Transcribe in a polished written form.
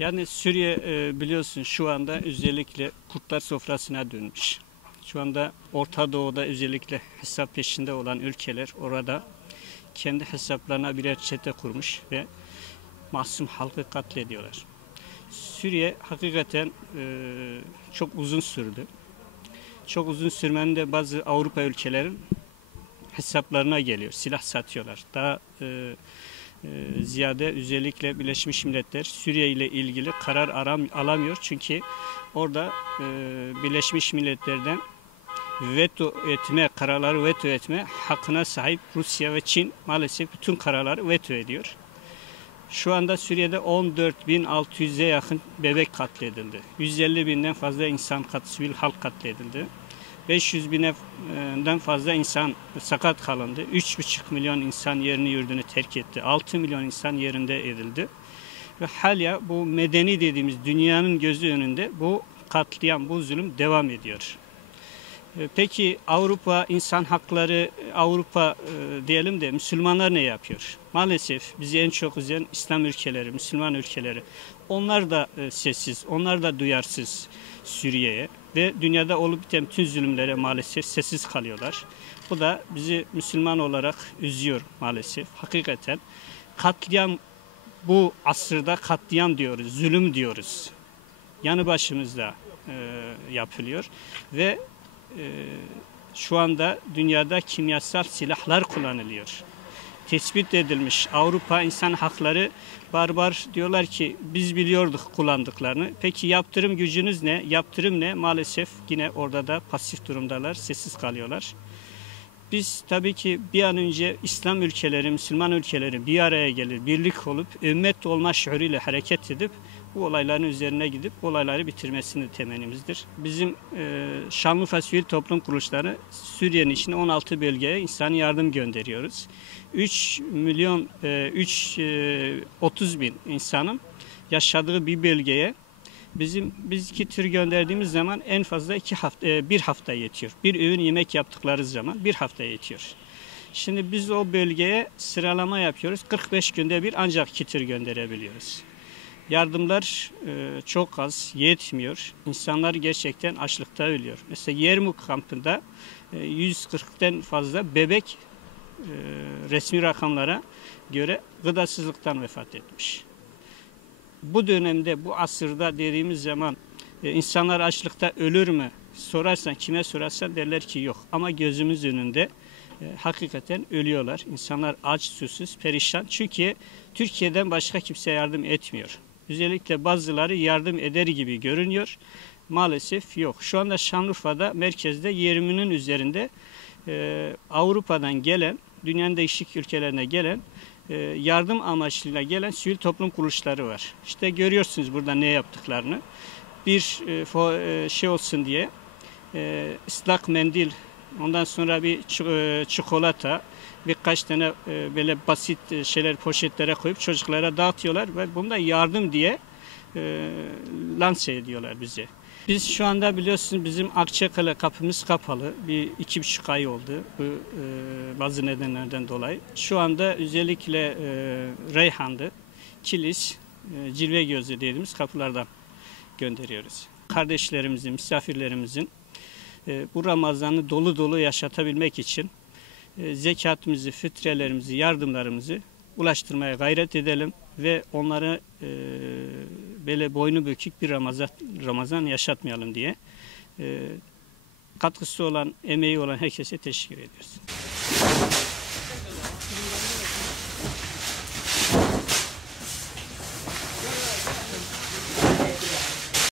Yani Suriye biliyorsun şu anda özellikle kurtlar sofrasına dönmüş. Şu anda Orta Doğu'da özellikle hesap peşinde olan ülkeler orada kendi hesaplarına birer çete kurmuş ve masum halkı katlediyorlar. Suriye hakikaten çok uzun sürdü. Çok uzun sürmenin de bazı Avrupa ülkelerin hesaplarına geliyor. Silah satıyorlar. Daha ziyade özellikle Birleşmiş Milletler Suriye ile ilgili karar alamıyor. Çünkü orada Birleşmiş Milletler'den kararları veto etme hakkına sahip Rusya ve Çin maalesef bütün kararları veto ediyor. Şu anda Suriye'de 14.600'e yakın bebek katledildi. 150.000'den fazla sivil halk katledildi. 500.000'den fazla insan sakat kalındı. 3,5 milyon insan yerini yurdunu terk etti. 6 milyon insan yerinde edildi. Ve hala bu medeni dediğimiz dünyanın gözü önünde bu katliam, bu zulüm devam ediyor. Peki Avrupa insan hakları, diyelim de Müslümanlar ne yapıyor? Maalesef bizi en çok üzen İslam ülkeleri, Müslüman ülkeleri. Onlar da sessiz, onlar da duyarsız Suriye'ye ve dünyada olup biten tüm zulümlere maalesef sessiz kalıyorlar. Bu da bizi Müslüman olarak üzüyor maalesef. Hakikaten katliam, bu asırda katliam diyoruz, zulüm diyoruz. Yanı başımızda yapılıyor ve şu anda dünyada kimyasal silahlar kullanılıyor. Tespit edilmiş Avrupa insan hakları barbar diyorlar ki biz biliyorduk kullandıklarını. Peki yaptırım gücünüz ne? Yaptırım ne? Maalesef yine orada da pasif durumdalar, sessiz kalıyorlar. Biz tabii ki bir an önce İslam ülkeleri, Müslüman ülkeleri bir araya gelir, birlik olup ümmet olma şuuruyla hareket edip bu olayların üzerine gidip olayları bitirmesini temennimizdir. Bizim Şanlıurfa Sivil Toplum Kuruluşları Suriye'nin içinde 16 bölgeye insani yardım gönderiyoruz. 30 bin insanın yaşadığı bir bölgeye biz iki tır gönderdiğimiz zaman en fazla bir hafta yetiyor. Bir öğün yemek yaptıkları zaman bir hafta yetiyor. Şimdi biz o bölgeye sıralama yapıyoruz. 45 günde bir ancak iki tır gönderebiliyoruz. Yardımlar çok az, yetmiyor. İnsanlar gerçekten açlıkta ölüyor. Mesela Yermuk kampında 140'ten fazla bebek resmi rakamlara göre gıdasızlıktan vefat etmiş. Bu dönemde, bu asırda dediğimiz zaman insanlar açlıkta ölür mü sorarsan, kime sorarsan derler ki yok. Ama gözümüz önünde hakikaten ölüyorlar. İnsanlar aç, susuz, perişan. Çünkü Türkiye'den başka kimse yardım etmiyor. Özellikle bazıları yardım eder gibi görünüyor. Maalesef yok. Şu anda Şanlıurfa'da merkezde 20'nin üzerinde Avrupa'dan gelen, dünyanın değişik ülkelerine gelen yardım amaçlıyla gelen sivil toplum kuruluşları var. İşte görüyorsunuz burada ne yaptıklarını. Bir şey olsun diye ıslak mendil, ondan sonra bir çikolata, birkaç tane böyle basit şeyler poşetlere koyup çocuklara dağıtıyorlar ve bunda yardım diye lanse ediyorlar bize. Biz şu anda biliyorsunuz bizim Akçakale kapımız kapalı. Bir 2,5 ay oldu bu bazı nedenlerden dolayı. Şu anda özellikle Reyhan'dı, Kilis, Cilve Gözü dediğimiz kapılardan gönderiyoruz. Kardeşlerimizin, misafirlerimizin bu Ramazan'ı dolu dolu yaşatabilmek için zekatımızı, fitrelerimizi, yardımlarımızı ulaştırmaya gayret edelim ve onları böyle boynu bükük bir Ramazan yaşatmayalım diye katkısı olan, emeği olan herkese teşekkür ediyoruz.